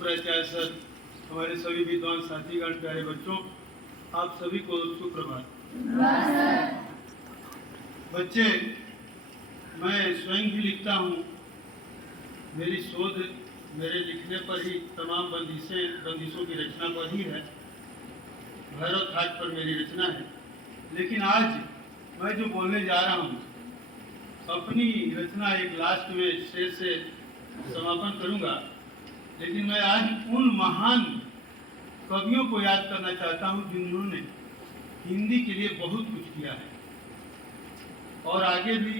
सुप्राचार्य sir, हमारे सभी विद्वान साथीगण, प्यारे बच्चों, आप सभी को सुप्रभात। बच्चे, मैं स्वयं भी लिखता हूँ। मेरी शोध मेरे लिखने पर ही तमाम बंदिशों की रचना पर ही है। भैरव थाट पर मेरी रचना है। लेकिन आज मैं जो बोलने जा रहा हूँ, अपनी रचना एक लास्ट में शेर से समापन करूँगा। लेकिन मैं आज उन महान कवियों को याद करना चाहता हूँ जिन्होंने हिंदी के लिए बहुत कुछ किया है और आगे भी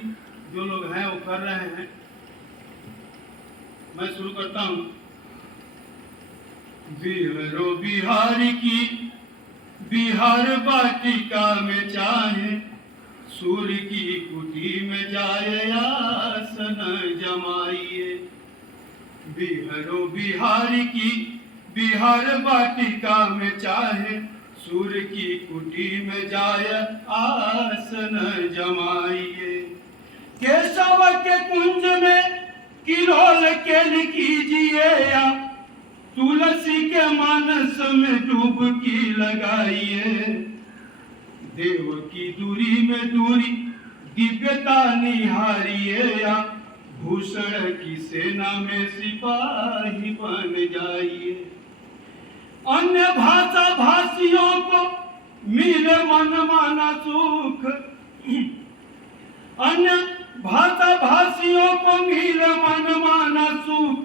जो लोग हैं वो कर रहे हैं। मैं शुरू करता हूँ। बिहारो बिहार की बिहार वाटिका में चाहे सूर्य की कुटी में जाए आसन जमाइए। बिहारो बिहार की बिहार वाटिका में चाहे सूर्य की कुटी में जाए आसन जमाइए। केशव के कुंज में किरोल केल कीजिए या तुलसी के मानस में डुबकी लगाइए। देव की दूरी में दूरी दिव्यता निहारिए या भूषण की सेना में सिपाही बन जाइए। अन्य भाषा भाषियों को मिले मनमाना सुख, अन्य भाषा भाषियों को मिले मनमाना सुख,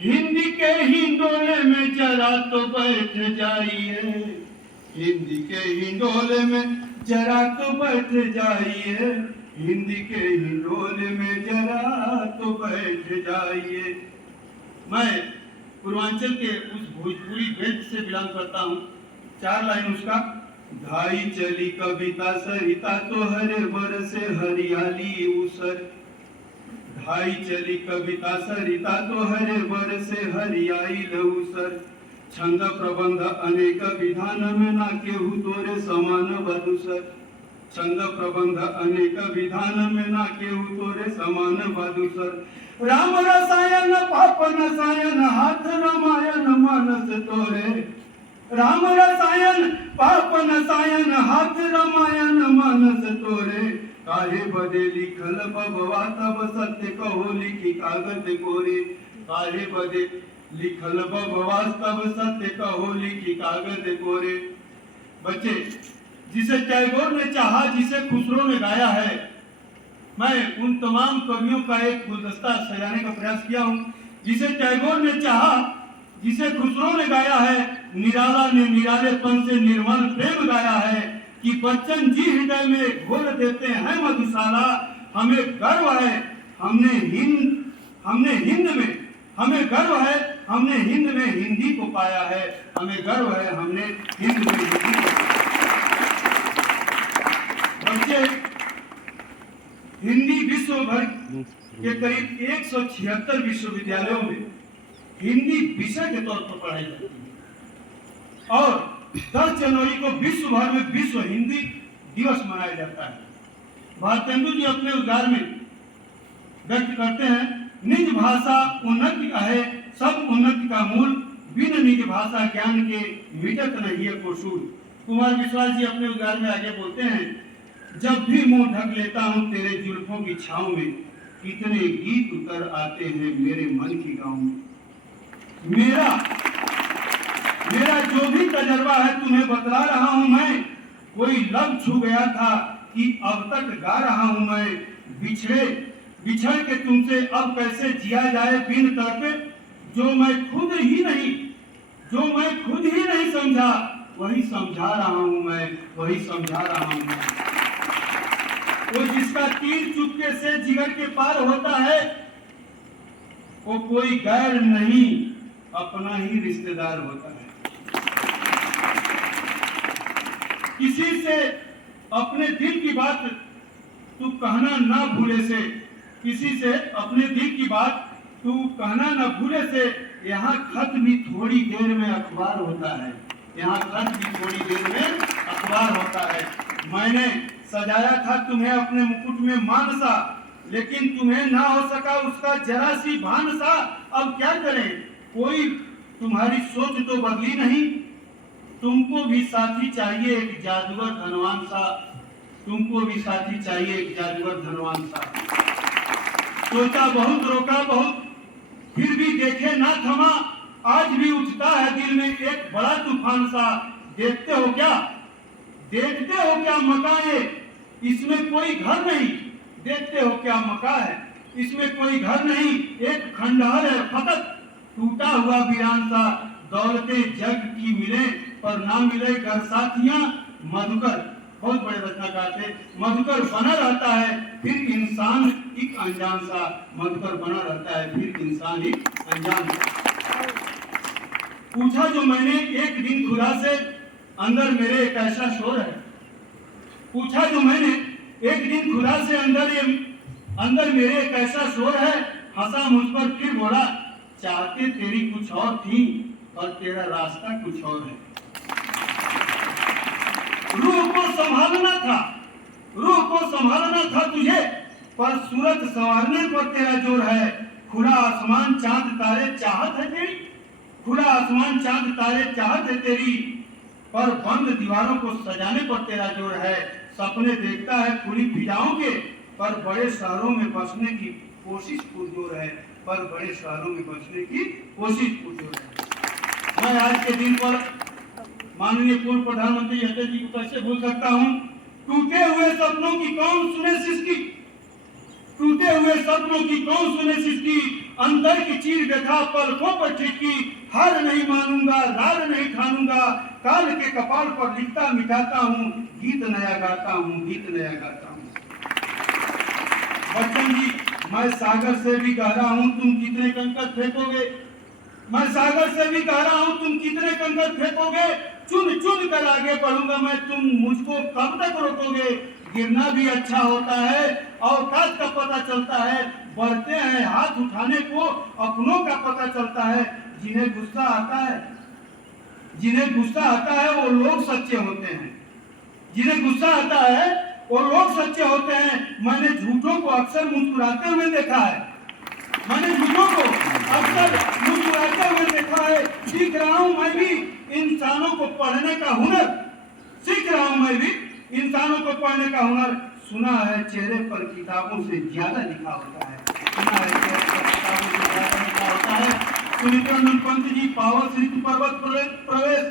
हिंदी के हिंडोले में जरा तो बैठ जाइए। हिंदी के हिंडोले में जरा तो बैठ जाइए। हिंदी के हिंडोले में जरा तो बैठ जाइए। मैं पूर्वांचल के उस भोजपुरी बेल्ट से बिलोंग करता हूँ। 4 लाइन उसका। धाई चली कविता सरिता तो हरे बरसे हरियाली उसर। धाई चली कविता सरिता तो हरे बरसे हरियाली उसर। छंद प्रबंध अनेक विधान में ना केहू तोरे समान बदुसर। छंद प्रबंध अनेक विधान में ना केहू तोरे समान बदुसर। राम रसायन पाप रसायन हाथ रामायण मानस तोरे। राम रसायन पाप रसायन हाथ रामायण मानस तोरे। काहे बदे लिखल बबवा तब सत्य कहो लिखी कागज कोरे। काहे बदे लिखल बबवा तब सत्य कहो लिखी कागज कोरे। बच्चे, जिसे टैगोर ने चाहा, जिसे खुसरो ने गाया है, मैं उन तमाम कवियों का एक गुलदस्ता सजाने का प्रयास किया हूँ। जिसे टैगोर ने चाहा, जिसे खुसरो ने गाया है, निराला ने निरालेपन से निर्मल प्रेम गाया है कि बच्चन जी हृदय में घोल देते हैं मधुशाला। हमें गर्व है हमने हिंद में, हमें गर्व है हमने हिंद में हिंदी को पाया है। हमें गर्व है हमने हिंद में हिंदी को पाया। बच्चे, हिंदी विश्व भर के करीब 176 विश्वविद्यालयों में हिंदी विषय के तौर पर पढ़ाई जाती है और 10 जनवरी को विश्व भर में विश्व हिंदी दिवस मनाया जाता है। भारतेंदु जी अपने उद्गार में व्यक्त करते हैं, निज भाषा उन्नति है सब उन्नति का मूल, बिन निज भाषा ज्ञान के मिटत नहीं है कोसूल। कुमार विश्वास जी अपने उद्गार में आगे बोलते हैं, जब भी मुंह ढक लेता हूँ तेरे जुल्फों की छांव में, कितने गीत उतर आते हैं मेरे मन की गाँव में। मेरा जो भी तजर्बा है तुम्हें बतला रहा हूँ मैं। कोई लब छू गया था कि अब तक गा रहा हूँ मैं। बिछड़ के तुमसे अब कैसे जिया जाए बिन तड़पे। जो मैं खुद ही नहीं समझा वही समझा रहा हूँ मैं, वही समझा रहा हूँ मैं। वो जिसका तीर चुपके से जिगर के पार होता है, वो कोई गैर नहीं अपना ही रिश्तेदार होता है। किसी से अपने दिल की बात तू कहना ना भूले से, किसी से अपने दिल की बात तू कहना ना भूले से, यहाँ खत भी थोड़ी देर में अखबार होता है। यहाँ खत भी थोड़ी देर में अखबार होता है। मैंने सजाया था तुम्हें अपने मुकुट में मानसा, लेकिन तुम्हें ना हो सका उसका जरा सी भान सा। अब क्या करें, तुम्हारी सोच तो बदली नहीं। तुमको भी साथी चाहिए एक जादूगर धनवान सा, तुमको भी साथी चाहिए एक जादूगर धनवान सा। सोचा बहुत, रोका बहुत, फिर भी देखे ना थमा। आज भी उठता है दिल में एक बड़ा तूफान सा। देखते हो क्या, देखते हो क्या मकान है, इसमें कोई घर नहीं। देखते हो क्या मकान है, इसमें कोई घर नहीं। एक खंडहर है फकत, टूटा हुआ वीरान सा। दौलते जग की मिले पर ना मिले घर साथियां। मधुकर, बहुत बड़े रचनाकार थे। मधुकर बना रहता है फिर इंसान एक अनजान सा। मधुकर बना रहता है फिर इंसान एक अनजान सा। पूछा जो मैंने एक दिन खुदा से, अंदर मेरे एक ऐसा शोर है। पूछा जो मैंने एक दिन खुदा से, अंदर मेरे एक ऐसा शोर है। हंसा मुझ पर फिर बोला, चाहते तेरी कुछ और थी और तेरा रास्ता कुछ और है। रूह को संभालना था, रूह को संभालना था तुझे, पर सूरत संवारने पर तेरा जोर है। खुला आसमान चांद तारे चाहत है तेरी, खुला आसमान चांद तारे चाहत है तेरी, पर बंद दीवारों को सजाने पर तेरा जोर है। सपने देखता है खुली फिजाओं के, पर बड़े शहरों में बसने की कोशिश पुरजोर है, पर बड़े शहरों में बसने की कोशिश पुरजोर है। मैं आज के दिन पर माननीय पूर्व प्रधानमंत्री अटल जी को कैसे भूल सकता हूँ। टूटे हुए सपनों की कौन सुने सिसकी, टूटे हुए सपनों की कौन सुने सिसकी। अंदर की चीर देखा पलकों पर ठिकी, हार नहीं मानूंगा रार नहीं ठानूंगा। काल के कपाल पर लिखता मिटाता हूँ, गीत नया गाता हूँ, गीत नया गाता हूँ। बच्चन जी, मैं सागर से भी गहरा हूँ, तुम कितने कंकर फेंकोगे। मैं सागर से भी गहरा हूँ, तुम कितने कंकर फेंकोगे। चुन चुन कर आगे बढ़ूंगा मैं, तुम मुझको कब तक रोकोगे। गिरना भी अच्छा होता है, औकात का पता चलता है। बढ़ते हैं हाथ उठाने को, अपनों का पता चलता है। जिन्हें गुस्सा आता है, जिन्हें गुस्सा आता है वो लोग सच्चे होते हैं। जिन्हें गुस्सा आता है वो लोग सच्चे होते हैं। मैंने झूठों को अक्सर मुस्कुराते हुए देखा है, मैंने झूठों को अक्सर मुस्कुराते हुए देखा है। सीख रहा हूँ मैं भी इंसानों को पढ़ने का हुनर, सीख रहा हूँ मैं भी इंसानों को पढ़ने का हुनर। सुना है चेहरे पर किताबों से ज्यादा लिखा होता है, सुना है चेहरे पर किताबों से ज्यादा लिखा होता है। सुनीतानंद पंत जी, पावस ऋतु पर्वत प्रवेश,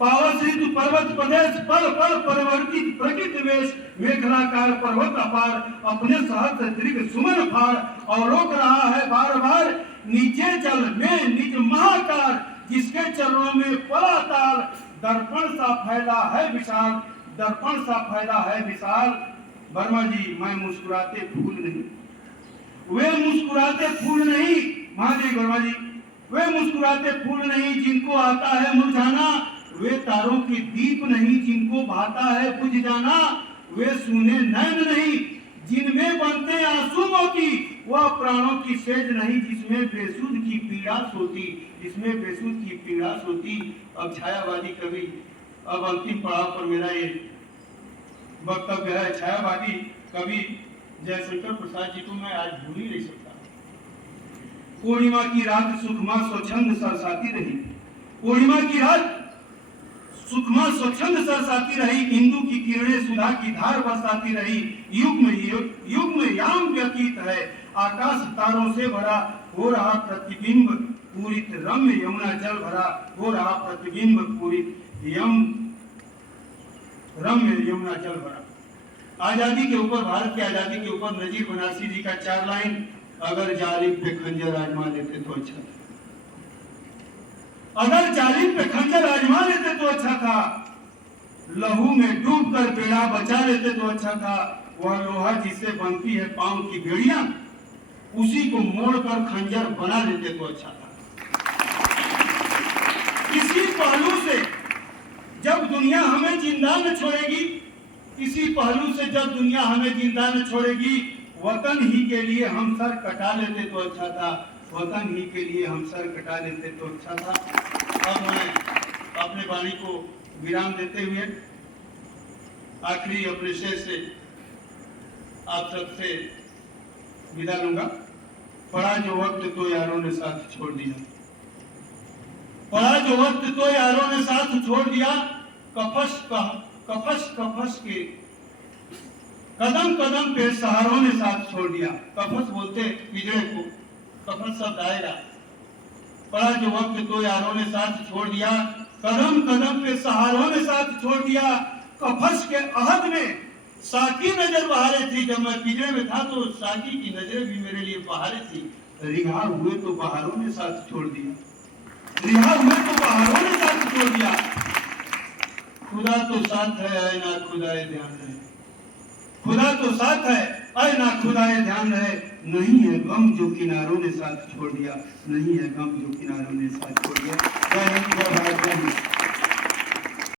पावस ऋतु पर्वत प्रदेश, पल पल परिवर्तित प्रकृति वेश। मेघलाकार पर्वत अपार, अपने सहज से दीर्घ सुमन फाड़। और रोक रहा है बार बार नीचे जल में निज महाकार। जिसके चरणों में पला ताल, दर्पण सा फैला है विशाल, दर्पण सा फैला है विशाल। वर्मा जी, मैं मुस्कुराते फूल नहीं, वे मुस्कुराते फूल नहीं। महादेव वर्मा जी, वे मुस्कुराते फूल नहीं जिनको आता है मुरझाना। वे तारों के दीप नहीं जिनको भाता है बुझ जाना। वे सूने नैन नहीं जिनमें बनते आंसू मोती। वह प्राणों की सेज नहीं जिसमें बेसुध की पीड़ा सोती, जिसमें बेसुध की पीड़ा सोती। अब छायावादी कवि, अब अंतिम पड़ाव पर मेरा ये वक्तव्य है। छायावादी कवि जयशंकर प्रसाद जी को मैं आज भूल ही नहीं सकता। पूर्णिमा की रात सुखमा स्वच्छंद सरसाती रही, पूर्णिमा की रात सुखमा स्वच्छंद सरसाती रही। इंदु की किरणें सुधा की धार बरसाती रही। युग में याम व्यतीत है, आकाश तारों से भरा। हो रहा प्रतिबिंब पूरित रम्य यमुना जल भरा, हो रहा प्रतिबिंब पूरित रम्य यमुना जल भरा। आजादी के ऊपर, भारत की आजादी के ऊपर नजीर बनारसी जी का 4 लाइन, अगर जालिम पे खंजर आजमा लेते तो अच्छा था, अगर जालिम पे खंजर आजमा लेते तो अच्छा था। लहू में डूब कर बेड़ा बचा लेते तो अच्छा था। वह लोहा जिससे बनती है पांव की बेड़ियां, उसी को मोड़कर खंजर बना लेते तो अच्छा था। इसी पहलू से जब दुनिया हमें जिंदा न छोड़ेगी, इसी पहलू से जब दुनिया हमें जिंदा न छोड़ेगी, वतन ही के लिए हम सर कटा लेते तो अच्छा था, वतन ही के लिए हम सर कटा लेते तो अच्छा था। अब मैं अपने वाणी को विराम देते हुए आखिरी अपने शेर से आप सबसे विदा लूंगा। पड़ा जो वक्त तो यारों ने साथ छोड़ दिया, पड़ा जो वक्त तो यारों ने साथ छोड़ दिया, कफस कफस के कदम कदम पे सहारों ने साथ छोड़ दिया। कफस बोलते पिजड़े को, कफस शब्द आएगा। पड़ा जो वक्त तो यारों ने साथ छोड़ दिया, कदम कदम पे सहारों ने साथ छोड़ दिया। कफस के अहद में साकी नजर बहारे थी, जब मैं पिजड़े में था तो साकी की नजरें भी मेरे लिए बहारे थी। रिहा हुए तो बहारों ने साथ छोड़ दिया, रिहा हुए तो बहारों ने साथ छोड़ दिया। खुदा तो साथ है ऐ ना खुदाए ध्यान रहे, खुदा तो साथ है ऐ ना खुदाए ध्यान रहे। नहीं है गम जो किनारों ने साथ छोड़ दिया, नहीं है गम जो किनारों ने साथ छोड़ दिया। जय हिंद, जय भारत, जय हिंद।